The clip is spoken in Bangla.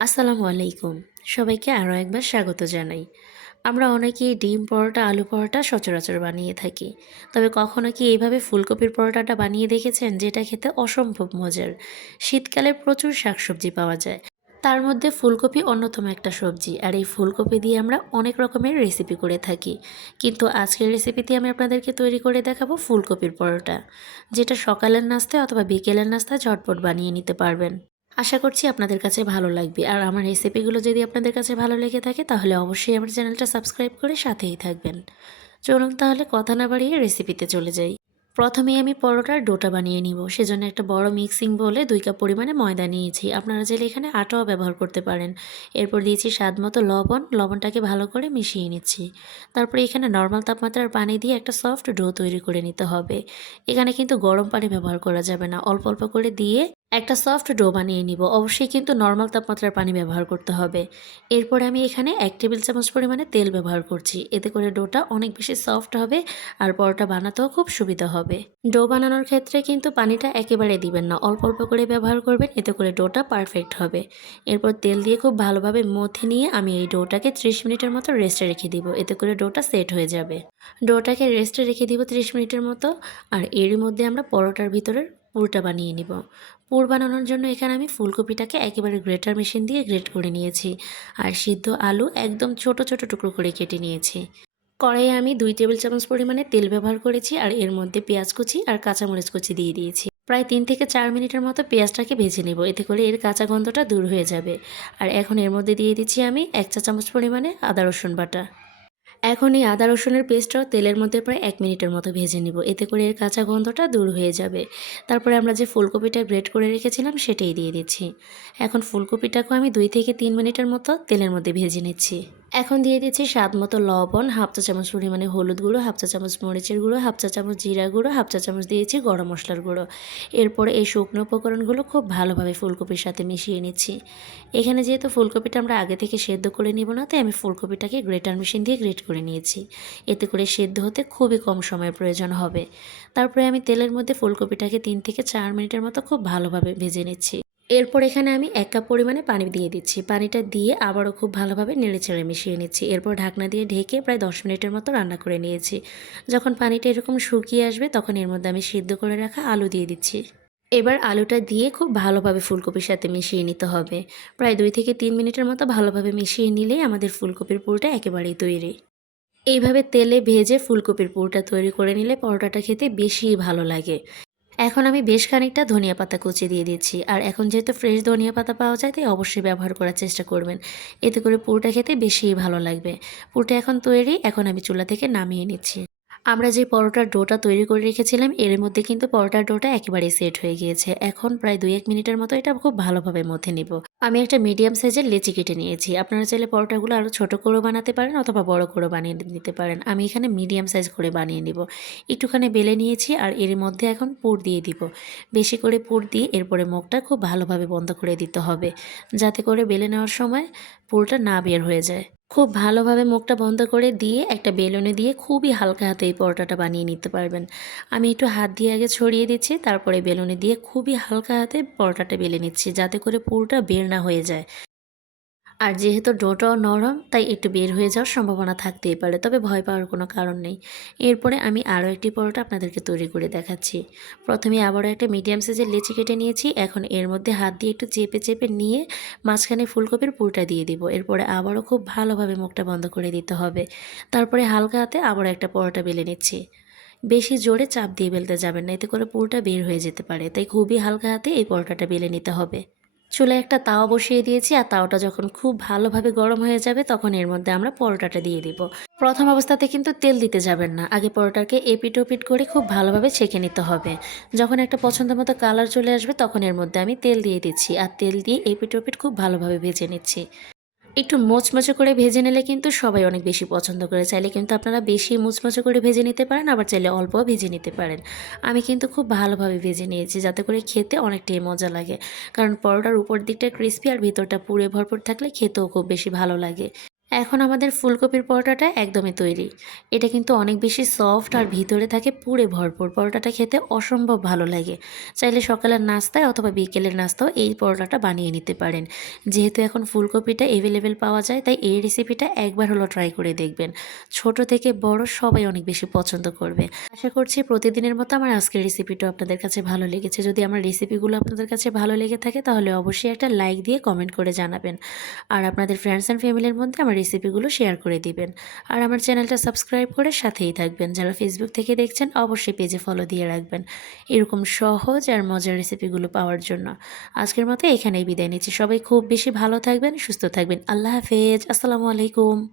আসসালামু আলাইকুম। সবাইকে আরও একবার স্বাগত জানাই। আমরা অনেকেই ডিম পরোটা, আলু পরোটা সচরাচর বানিয়ে থাকি। তবে কখনো কি এইভাবে ফুলকপির পরোটাটা বানিয়ে দেখেছেন যেটা খেতে অসম্ভব মজার? শীতকালে প্রচুর শাকসবজি পাওয়া যায়। তার মধ্যে ফুলকপি অন্যতম একটা সবজি, আর এই ফুলকপি দিয়ে আমরা অনেক রকমের রেসিপি করে থাকি। কিন্তু আজকের রেসিপিতে আমি আপনাদেরকে তৈরি করে দেখাবো ফুলকপির পরোটা, যেটা সকালের নাস্তায় অথবা বিকেলের নাস্তায় ঝটপট বানিয়ে নিতে পারবেন। আশা করছি আপনাদের কাছে ভালো লাগবে। আর আমার রেসিপিগুলো যদি আপনাদের কাছে ভালো লেগে থাকে, তাহলে অবশ্যই আমার চ্যানেলটা সাবস্ক্রাইব করে সাথেই থাকবেন। চলুন তাহলে কথা না বাড়িয়ে রেসিপিতে চলে যাই। প্রথমে আমি পরোটার ডোটা বানিয়ে নিব। সেজন্য একটা বড় মিক্সিং বলে দুই কাপ পরিমাণে ময়দা নিয়েছি। আপনারা চাইলে এখানে আটাও ব্যবহার করতে পারেন। এরপর দিয়েছি স্বাদ মতো লবণ। লবণটাকে ভালো করে মিশিয়ে নিচ্ছি। তারপরে এখানে নর্মাল তাপমাত্রার পানি দিয়ে একটা সফট ডো তৈরি করে নিতে হবে। এখানে কিন্তু গরম পানি ব্যবহার করা যাবে না। অল্প অল্প করে দিয়ে একটা সফট ডো বানিয়ে নিব। অবশ্যই কিন্তু নর্মাল তাপমাত্রার পানি ব্যবহার করতে হবে। এরপরে আমি এখানে এক টেবিল চামচ পরিমাণে তেল ব্যবহার করছি। এতে করে ডোটা অনেক বেশি সফট হবে আর পরোটা বানাতেও খুব সুবিধা হবে। ডো বানানোর ক্ষেত্রে কিন্তু পানিটা একেবারে দিবেন না। অল্প অল্প করে ব্যবহার করবেন, এতে করে ডোটা পারফেক্ট হবে। এরপর তেল দিয়ে খুব ভালোভাবে মথে নিয়ে আমি এই ডোটাকে ত্রিশ মিনিটের মতো রেস্টে রেখে দিব। এতে করে ডোটা সেট হয়ে যাবে। ডোটাকে রেস্টে রেখে দিব ত্রিশ মিনিটের মতো। আর এরই মধ্যে আমরা পরোটার ভিতরের পুরটা বানিয়ে নিব। পুর বানানোর জন্য এখানে আমি ফুলকপিটাকে একেবারে গ্রেটার মেশিন দিয়ে গ্রেট করে নিয়েছি আর সিদ্ধ আলু একদম ছোট ছোট টুকরো করে কেটে নিয়েছি। কড়াইয়ে আমি দুই টেবিল চামচ পরিমাণে তেল ব্যবহার করেছি আর এর মধ্যে পেঁয়াজ কুচি আর কাঁচামরিচ কুচি দিয়ে দিয়েছি। প্রায় তিন থেকে চার মিনিটের মতো পেঁয়াজটাকে ভেজে নেব, এতে করে এর কাঁচা গন্ধটা দূর হয়ে যাবে। আর এখন এর মধ্যে দিয়ে দিচ্ছি আমি এক চা চামচ পরিমাণে আদা রসুন বাটা। এখন এই আদা রসুনের পেস্টটাও তেলের মধ্যে প্রায় এক মিনিটের মতো ভেজে নিব। এতে করে এর কাঁচা গন্ধটা দূর হয়ে যাবে। তারপরে আমরা যে ফুলকপিটা গ্রেট করে রেখেছিলাম সেটাই দিয়ে দিচ্ছি। এখন ফুলকপিটাকেও আমি দুই থেকে তিন মিনিটের মতো তেলের মধ্যে ভেজে নিচ্ছি। এখন দিয়ে দিচ্ছি স্বাদ মতো লবণ, হাফ চা চামচ পরিমাণে হলুদ গুঁড়ো, হাফ চা চামচ মরিচের গুঁড়ো, হাফ চা চামচ জিরা গুঁড়ো, হাফ চা চামচ দিয়েছি গরম মশলার গুঁড়ো। এরপরে এই শুকনো উপকরণগুলো খুব ভালোভাবে ফুলকপির সাথে মিশিয়ে নিচ্ছি। এখানে যেহেতু ফুলকপিটা আমরা আগে থেকে সেদ্ধ করে নিব না, তাই আমি ফুলকপিটাকে গ্রেটার মেশিন দিয়ে গ্রেট করে নিয়েছি। এতে করে সেদ্ধ হতে খুবই কম সময়ের প্রয়োজন হবে। তারপরে আমি তেলের মধ্যে ফুলকপিটাকে তিন থেকে চার মিনিটের মতো খুব ভালোভাবে ভেজে নিচ্ছি। এরপর এখানে আমি এক কাপ পরিমাণে পানি দিয়ে দিচ্ছি। পানিটা দিয়ে আবারও খুব ভালোভাবে নেড়ে চেড়ে মিশিয়ে নিচ্ছি। এরপর ঢাকনা দিয়ে ঢেকে প্রায় দশ মিনিটের মতো রান্না করে নিয়েছি। যখন পানিটা এরকম শুকিয়ে আসবে, তখন এর মধ্যে আমি সিদ্ধ করে রাখা আলু দিয়ে দিচ্ছি। এবার আলুটা দিয়ে খুব ভালোভাবে ফুলকপির সাথে মিশিয়ে নিতে হবে। প্রায় দুই থেকে তিন মিনিটের মতো ভালোভাবে মিশিয়ে নিলেই আমাদের ফুলকপির পুরটা একেবারেই তৈরি। এইভাবে তেলে ভেজে ফুলকপির পুরটা তৈরি করে নিলে পরোটাটা খেতে বেশি ভালো লাগে। এখন আমি বেশ খানিকটা ধনিয়া পাতা কুচি দিয়ে দিচ্ছি। আর এখন যেহেতু ফ্রেশ ধনিয়া পাতা পাওয়া যায়, তাই অবশ্যই ব্যবহার করার চেষ্টা করবেন। এতে করে পুরোটা খেতে বেশিই ভালো লাগবে। পুরোটা এখন তৈরি, এখন আমি চুলা থেকে নামিয়ে নিচ্ছি। আমরা যে পরোটার ডোটা তৈরি করে রেখেছিলাম, এর মধ্যে কিন্তু পরোটার ডোটা একেবারেই সেট হয়ে গিয়েছে। এখন প্রায় দুই এক মিনিটের মতো এটা খুব ভালোভাবে মধ্যে নিব। আমি একটা মিডিয়াম সাইজের লেচি কেটে নিয়েছি। আপনারা চাইলে পরোটাগুলো আরও ছোটো করেও বানাতে পারেন অথবা বড় করে বানিয়ে নিতে পারেন। আমি এখানে মিডিয়াম সাইজ করে বানিয়ে নিব। একটুখানি বেলে নিয়েছি আর এর মধ্যে এখন পুর দিয়ে দিব। বেশি করে পুর দিয়ে এরপরে মুখটা খুব ভালোভাবে বন্ধ করে দিতে হবে। যাতে করে বেলে নেওয়ার সময় পুরটা না বের হয়ে যায়। খুব ভালোভাবে মুখটা বন্ধ করে দিয়ে একটা বেলুনে দিয়ে খুবই হালকা হাতে এই পরোটাটা বানিয়ে নিতে পারবেন। আমি একটু হাত দিয়ে আগে ছড়িয়ে দিচ্ছি, তারপরে বেলুনে দিয়ে খুবই হালকা হাতে পরোটাটা বেলে নিচ্ছি, যাতে করে পুরোটা বের হয়ে যায়। আর যেহেতু ডোটাও নরম, তাই একটু বের হয়ে যাওয়ার সম্ভাবনা থাকতেই পারে, তবে ভয় পাওয়ার কোনো কারণ নেই। এরপরে আমি আরও একটি পরোটা আপনাদেরকে তৈরি করে দেখাচ্ছি। প্রথমে আবারও একটা মিডিয়াম সাইজের লেচি কেটে নিয়েছি, এখন এর মধ্যে হাত দিয়ে একটু চেপে চেপে নিয়ে মাঝখানে ফুলকপির পুরটা দিয়ে দিব। এরপরে আবারও খুব ভালোভাবে মুখটা বন্ধ করে দিতে হবে। তারপরে হালকা হাতে আবার একটা পরোটা বেলে নিচ্ছি। বেশি জোরে চাপ দিয়ে বেলতে যাবেন না, এতে করে পুরোটা বের হয়ে যেতে পারে, তাই খুবই হালকা হাতে এই পরোটাটা বেলে নিতে হবে। চুলায় একটা তাওয়া বসিয়ে দিয়েছি আর তাওয়াটা যখন খুব ভালোভাবে গরম হয়ে যাবে তখন এর মধ্যে আমরা পরোটাটা দিয়ে দিব। প্রথম অবস্থাতে কিন্তু তেল দিতে যাবেন না, আগে পরোটাকে এপিট ওপিট করে খুব ভালোভাবে ছেঁকে নিতে হবে। যখন একটা পছন্দ মতো কালার চলে আসবে তখন এর মধ্যে আমি তেল দিয়ে দিচ্ছি আর তেল দিয়ে এপিট ওপিট খুব ভালোভাবে ভেজে নিচ্ছি। একটু মোচমোচে করে ভেজে নিলে কিন্তু সবাই অনেক বেশি পছন্দ করে। চাইলে কিন্তু আপনারা বেশি মুচমোচে করে ভেজে নিতে পারেন, আবার চাইলে অল্প ভেজে নিতে পারেন। আমি কিন্তু খুব ভালোভাবে ভেজে নিয়েছি, যাতে করে খেতে অনেকটাই মজা লাগে। কারণ পরোটার উপর দিকটা ক্রিসপি আর ভিতরটা পুড়ে ভরপুর থাকলে খেতেও খুব বেশি ভালো লাগে। এখন আমাদের ফুলকপির পরোটাটা একদমই তৈরি। এটা কিন্তু অনেক বেশি সফট আর ভিতরে থাকে পুরে ভরপুর। পরোটাটা খেতে অসম্ভব ভালো লাগে। চাইলে সকালের নাস্তায় অথবা বিকেলের নাস্তাও এই পরোটাটা বানিয়ে নিতে পারেন। যেহেতু এখন ফুলকপিটা অ্যাভেলেবেল পাওয়া যায়, তাই এই রেসিপিটা একবার হলো ট্রাই করে দেখবেন। ছোট থেকে বড় সবাই অনেক বেশি পছন্দ করবে। আশা করছি প্রতিদিনের মতো আমার আজকের রেসিপিটা আপনাদের কাছে ভালো লেগেছে। যদি আমার রেসিপিগুলো আপনাদের কাছে ভালো লেগে থাকে, তাহলে অবশ্যই একটা লাইক দিয়ে কমেন্ট করে জানাবেন। আর আপনাদের ফ্রেন্ডস অ্যান্ড ফ্যামিলির মধ্যে আমার রেসিপিগুলো শেয়ার করে দিবেন। আর আমার চ্যানেলটা সাবস্ক্রাইব করে সাথেই থাকবেন। যারা ফেসবুক থেকে দেখছেন, অবশ্যই পেজে ফলো দিয়ে রাখবেন। এরকম সহজ আর মজার রেসিপিগুলো পাওয়ার জন্য। আজকের মতো এখানেই বিদায় নিচ্ছি। সবাই খুব বেশি ভালো থাকবেন, সুস্থ থাকবেন। আল্লাহ হাফেজ। আসসালামু আলাইকুম।